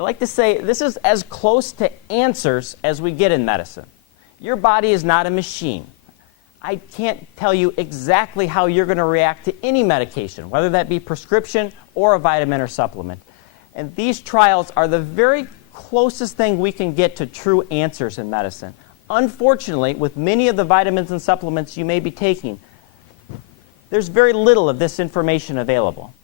I like to say this is as close to answers as we get in medicine. Your body is not a machine. I can't tell you exactly how you're going to react to any medication, whether that be prescription or a vitamin or supplement. And these trials are the very closest thing we can get to true answers in medicine. Unfortunately, with many of the vitamins and supplements you may be taking, there's very little of this information available.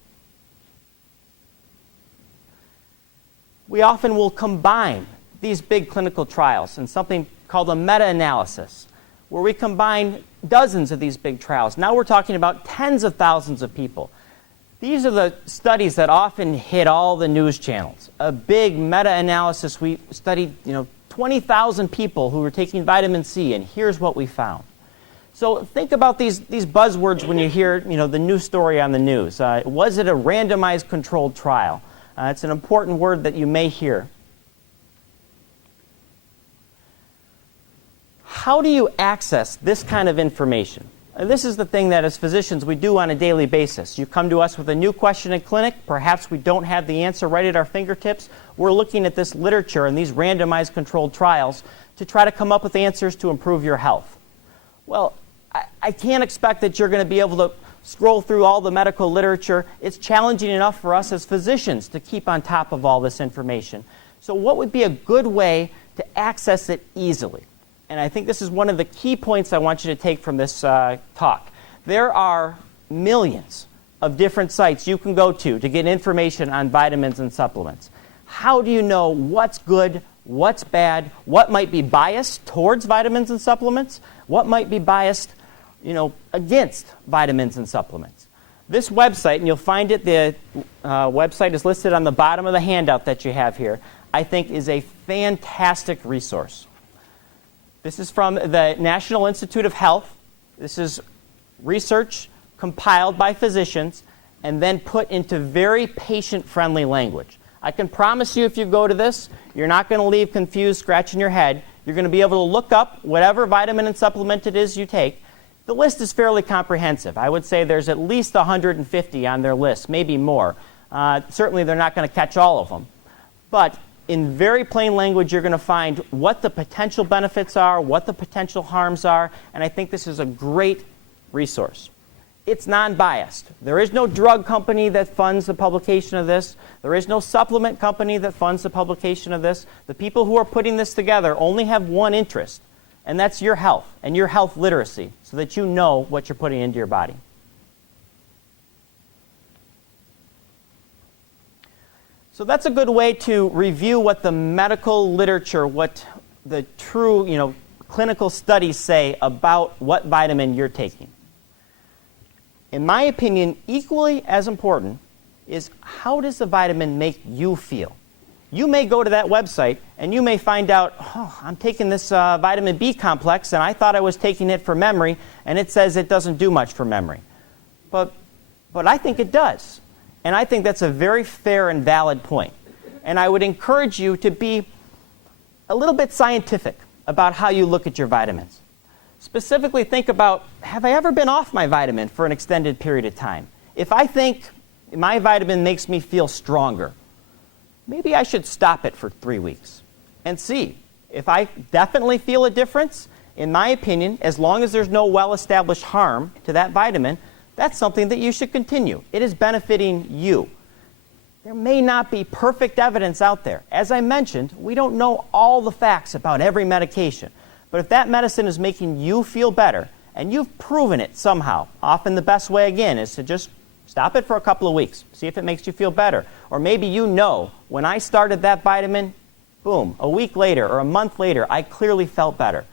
We often will combine these big clinical trials in something called a meta-analysis, where we combine dozens of these big trials. Now we're talking about tens of thousands of people. These are the studies that often hit all the news channels. A big meta-analysis, we studied 20,000 people who were taking vitamin C, and here's what we found. So think about these buzzwords when you hear the news story on the news. Was it a randomized controlled trial? It's an important word that you may hear. How do you access this kind of information? This is the thing that as physicians we do on a daily basis. You come to us with a new question in clinic. Perhaps we don't have the answer right at our fingertips. We're looking at this literature and these randomized controlled trials to try to come up with answers to improve your health. Well, I can't expect that you're going to be able to scroll through all the medical literature. It's challenging enough for us as physicians to keep on top of all this information. So what would be a good way to access it easily? And I think this is one of the key points I want you to take from this talk. There are millions of different sites you can go to get information on vitamins and supplements. How do you know what's good, what's bad, what might be biased towards vitamins and supplements, what might be biased against vitamins and supplements? This website, and you'll find it, the website is listed on the bottom of the handout that you have here, I think is a fantastic resource. This is from the National Institute of Health. This is research compiled by physicians and then put into very patient-friendly language. I can promise you if you go to this, you're not going to leave confused, scratching your head. You're going to be able to look up whatever vitamin and supplement it is you take. The list is fairly comprehensive. I would say there's at least 150 on their list, maybe more. Certainly they're not going to catch all of them. But in very plain language, you're going to find what the potential benefits are, what the potential harms are, and I think this is a great resource. It's non-biased. There is no drug company that funds the publication of this. There is no supplement company that funds the publication of this. The people who are putting this together only have one interest, and that's your health and your health literacy, so that you know what you're putting into your body. So that's a good way to review what the medical literature, what the true, clinical studies say about what vitamin you're taking. In my opinion, equally as important is how does the vitamin make you feel? You may go to that website and you may find out, I'm taking this vitamin B complex and I thought I was taking it for memory and it says it doesn't do much for memory. But I think it does. And I think that's a very fair and valid point. And I would encourage you to be a little bit scientific about how you look at your vitamins. Specifically think about, have I ever been off my vitamin for an extended period of time? If I think my vitamin makes me feel stronger, maybe I should stop it for 3 weeks and see. If I definitely feel a difference, in my opinion, as long as there's no well-established harm to that vitamin, that's something that you should continue. It is benefiting you. There may not be perfect evidence out there. As I mentioned, we don't know all the facts about every medication. But if that medicine is making you feel better, and you've proven it somehow, often the best way, again, is to just stop it for a couple of weeks, see if it makes you feel better. Or maybe when I started that vitamin, boom, a week later or a month later, I clearly felt better.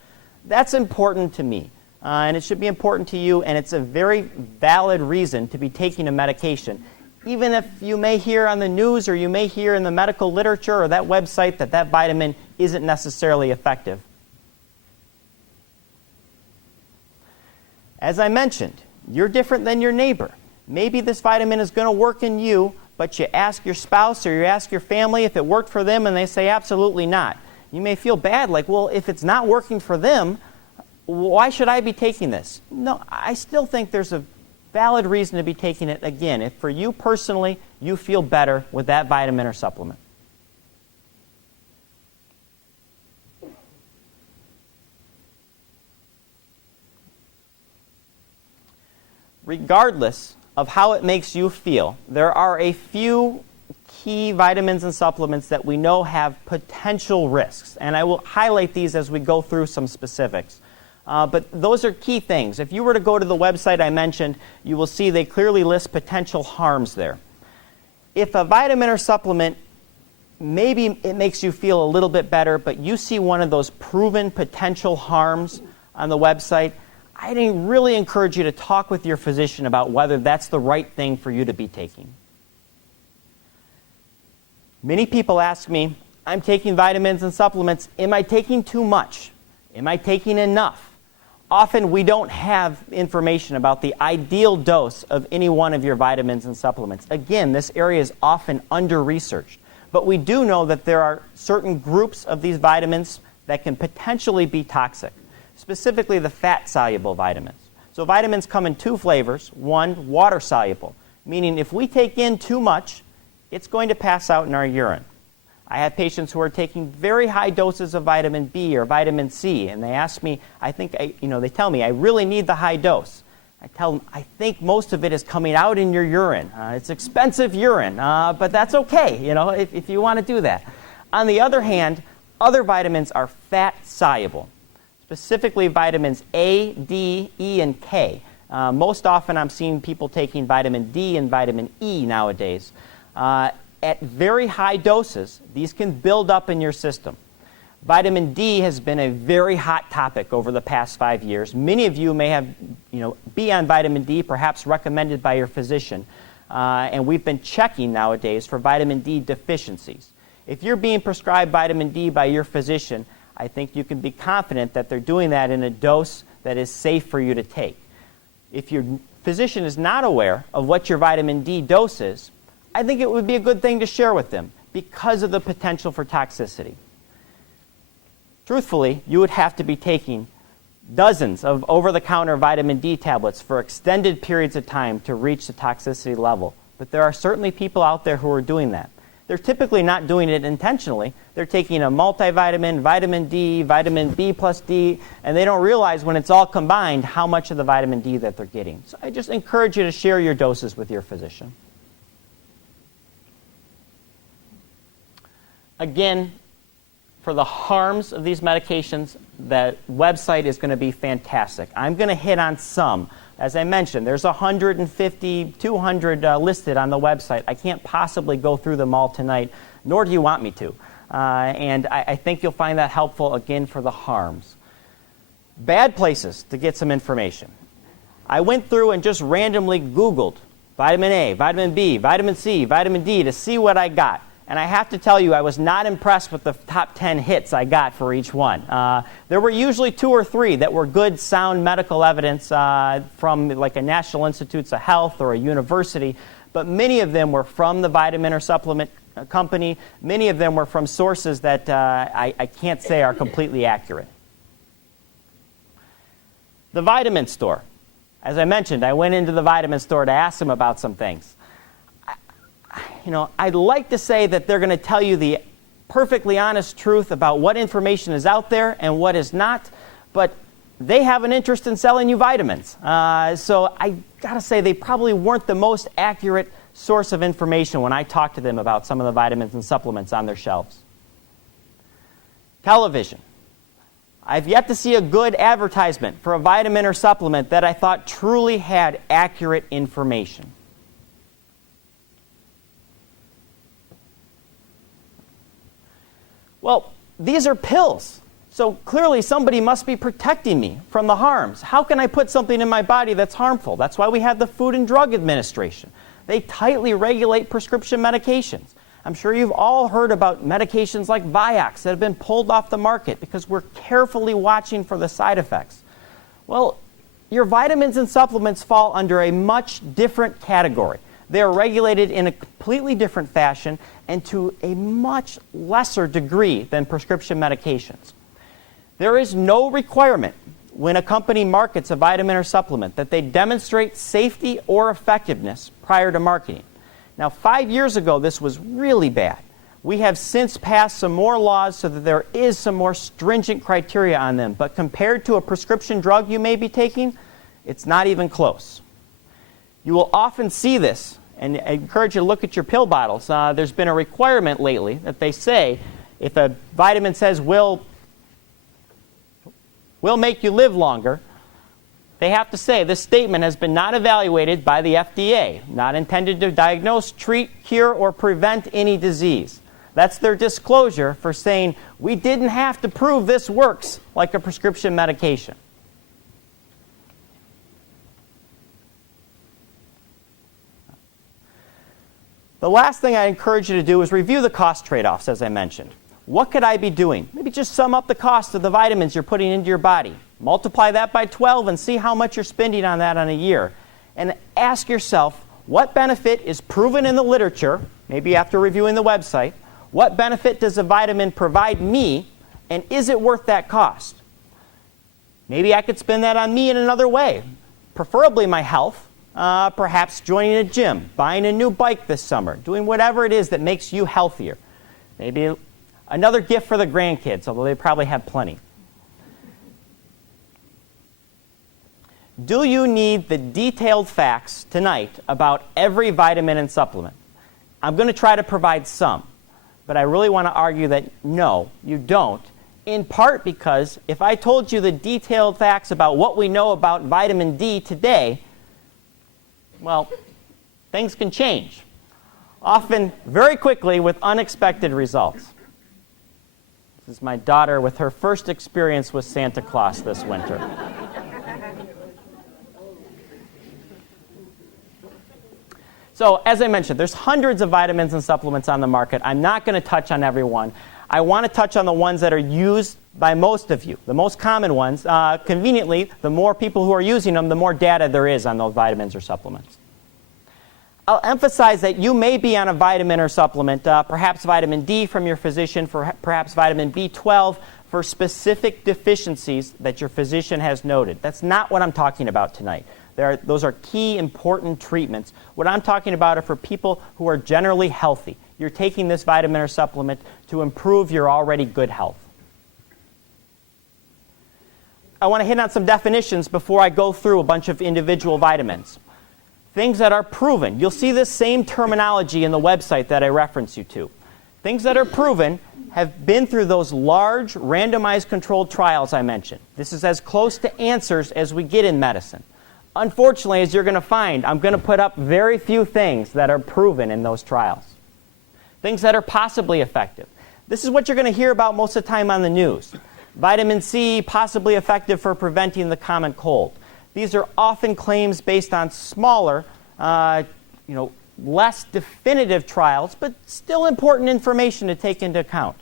That's important to me. And it should be important to you, and it's a very valid reason to be taking a medication. Even if you may hear on the news or you may hear in the medical literature or that website that vitamin isn't necessarily effective. As I mentioned, you're different than your neighbor. Maybe this vitamin is going to work in you, but you ask your spouse or you ask your family if it worked for them, and they say absolutely not. You may feel bad, like, well, if it's not working for them, why should I be taking this? No, I still think there's a valid reason to be taking it again, if for you personally, you feel better with that vitamin or supplement. regardless of how it makes you feel, there are a few key vitamins and supplements that we know have potential risks. And I will highlight these as we go through some specifics. But those are key things. If you were to go to the website I mentioned, you will see they clearly list potential harms there. If a vitamin or supplement, maybe it makes you feel a little bit better, but you see one of those proven potential harms on the website, I really encourage you to talk with your physician about whether that's the right thing for you to be taking. Many people ask me, I'm taking vitamins and supplements, am I taking too much? Am I taking enough? Often we don't have information about the ideal dose of any one of your vitamins and supplements. Again, this area is often under-researched. But we do know that there are certain groups of these vitamins that can potentially be toxic, specifically the fat-soluble vitamins. So vitamins come in two flavors. One, water-soluble, meaning if we take in too much, it's going to pass out in our urine. I have patients who are taking very high doses of vitamin B or vitamin C, and they ask me, they tell me, I really need the high dose. I tell them, I think most of it is coming out in your urine. It's expensive urine, but that's okay, if you want to do that. On the other hand, other vitamins are fat-soluble, specifically vitamins A, D, E, and K. Most often I'm seeing people taking vitamin D and vitamin E nowadays. At very high doses, these can build up in your system. Vitamin D has been a very hot topic over the past 5 years. Many of you may have, be on vitamin D, perhaps recommended by your physician. And we've been checking nowadays for vitamin D deficiencies. If you're being prescribed vitamin D by your physician, I think you can be confident that they're doing that in a dose that is safe for you to take. If your physician is not aware of what your vitamin D dose is, I think it would be a good thing to share with them because of the potential for toxicity. Truthfully, you would have to be taking dozens of over-the-counter vitamin D tablets for extended periods of time to reach the toxicity level. But there are certainly people out there who are doing that. They're typically not doing it intentionally. They're taking a multivitamin, vitamin D, vitamin B plus D, and they don't realize when it's all combined how much of the vitamin D that they're getting. So I just encourage you to share your doses with your physician. Again, for the harms of these medications, the website is going to be fantastic. I'm going to hit on some. As I mentioned, there's 150, 200 listed on the website. I can't possibly go through them all tonight, nor do you want me to. And I think you'll find that helpful, again, for the harms. Bad places to get some information. I went through and just randomly Googled vitamin A, vitamin B, vitamin C, vitamin D to see what I got. And I have to tell you, I was not impressed with the top 10 hits I got for each one. There were usually 2 or 3 that were good, sound medical evidence from like a National Institutes of Health or a university, but many of them were from the vitamin or supplement company. Many of them were from sources that I can't say are completely accurate. The vitamin store. As I mentioned, I went into the vitamin store to ask them about some things. I'd like to say that they're going to tell you the perfectly honest truth about what information is out there and what is not, but they have an interest in selling you vitamins. So I got to say they probably weren't the most accurate source of information when I talked to them about some of the vitamins and supplements on their shelves. Television. I've yet to see a good advertisement for a vitamin or supplement that I thought truly had accurate information. Well, these are pills, so clearly somebody must be protecting me from the harms. How can I put something in my body that's harmful? That's why we have the Food and Drug Administration. They tightly regulate prescription medications. I'm sure you've all heard about medications like Vioxx that have been pulled off the market because we're carefully watching for the side effects. Well, your vitamins and supplements fall under a much different category. They are regulated in a completely different fashion and to a much lesser degree than prescription medications. There is no requirement when a company markets a vitamin or supplement that they demonstrate safety or effectiveness prior to marketing. Now, 5 years ago, this was really bad. We have since passed some more laws so that there is some more stringent criteria on them, but compared to a prescription drug you may be taking, it's not even close. You will often see this, and I encourage you to look at your pill bottles. There's been a requirement lately that they say if a vitamin says will make you live longer, they have to say this statement has been not evaluated by the FDA, not intended to diagnose, treat, cure, or prevent any disease. That's their disclosure for saying we didn't have to prove this works like a prescription medication. The last thing I encourage you to do is review the cost trade-offs, as I mentioned. What could I be doing? Maybe just sum up the cost of the vitamins you're putting into your body. Multiply that by 12 and see how much you're spending on that on a year. And ask yourself, what benefit is proven in the literature, maybe after reviewing the website, what benefit does a vitamin provide me, and is it worth that cost? Maybe I could spend that on me in another way, preferably my health, perhaps joining a gym, buying a new bike this summer, doing whatever it is that makes you healthier. Maybe another gift for the grandkids, although they probably have plenty. Do you need the detailed facts tonight about every vitamin and supplement? I'm going to try to provide some, but I really want to argue that no, you don't, in part because if I told you the detailed facts about what we know about vitamin D today, well, things can change, often very quickly with unexpected results. This is my daughter with her first experience with Santa Claus this winter. So, as I mentioned, there's hundreds of vitamins and supplements on the market. I'm not going to touch on every one. I want to touch on the ones that are used by most of you, the most common ones. Conveniently, the more people who are using them, the more data there is on those vitamins or supplements. I'll emphasize that you may be on a vitamin or supplement, perhaps vitamin D from your physician, perhaps vitamin B12 for specific deficiencies that your physician has noted. That's not what I'm talking about tonight. Those are key, important treatments. What I'm talking about are for people who are generally healthy. You're taking this vitamin or supplement to improve your already good health. I want to hit on some definitions before I go through a bunch of individual vitamins. Things that are proven. You'll see this same terminology in the website that I reference you to. Things that are proven have been through those large randomized controlled trials I mentioned. This is as close to answers as we get in medicine. Unfortunately, as you're going to find, I'm going to put up very few things that are proven in those trials. Things that are possibly effective. This is what you're going to hear about most of the time on the news. Vitamin C, possibly effective for preventing the common cold. These are often claims based on smaller, less definitive trials, but still important information to take into account.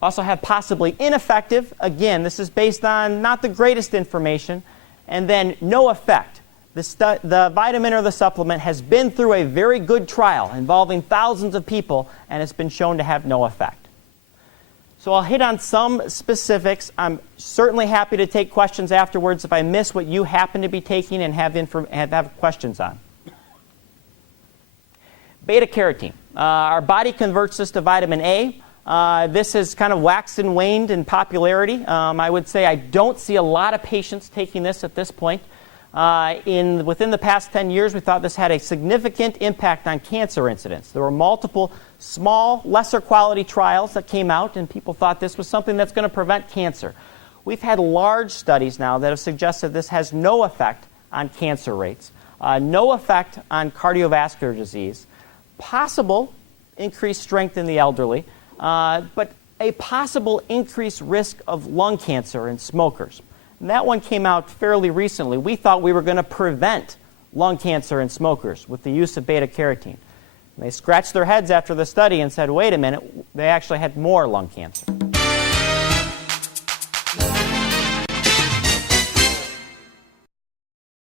Also have possibly ineffective. Again, this is based on not the greatest information. And then no effect. The vitamin or the supplement has been through a very good trial involving thousands of people, and it's been shown to have no effect. So I'll hit on some specifics. I'm certainly happy to take questions afterwards if I miss what you happen to be taking and have questions on. Beta-carotene. Our body converts this to vitamin A. This has kind of waxed and waned in popularity. I would say I don't see a lot of patients taking this at this point. Within the past 10 years, we thought this had a significant impact on cancer incidence. There were multiple small, lesser quality trials that came out, and people thought this was something that's going to prevent cancer. We've had large studies now that have suggested this has no effect on cancer rates, no effect on cardiovascular disease, possible increased strength in the elderly, but a possible increased risk of lung cancer in smokers. And that one came out fairly recently. We thought we were going to prevent lung cancer in smokers with the use of beta-carotene. They scratched their heads after the study and said, wait a minute, they actually had more lung cancer.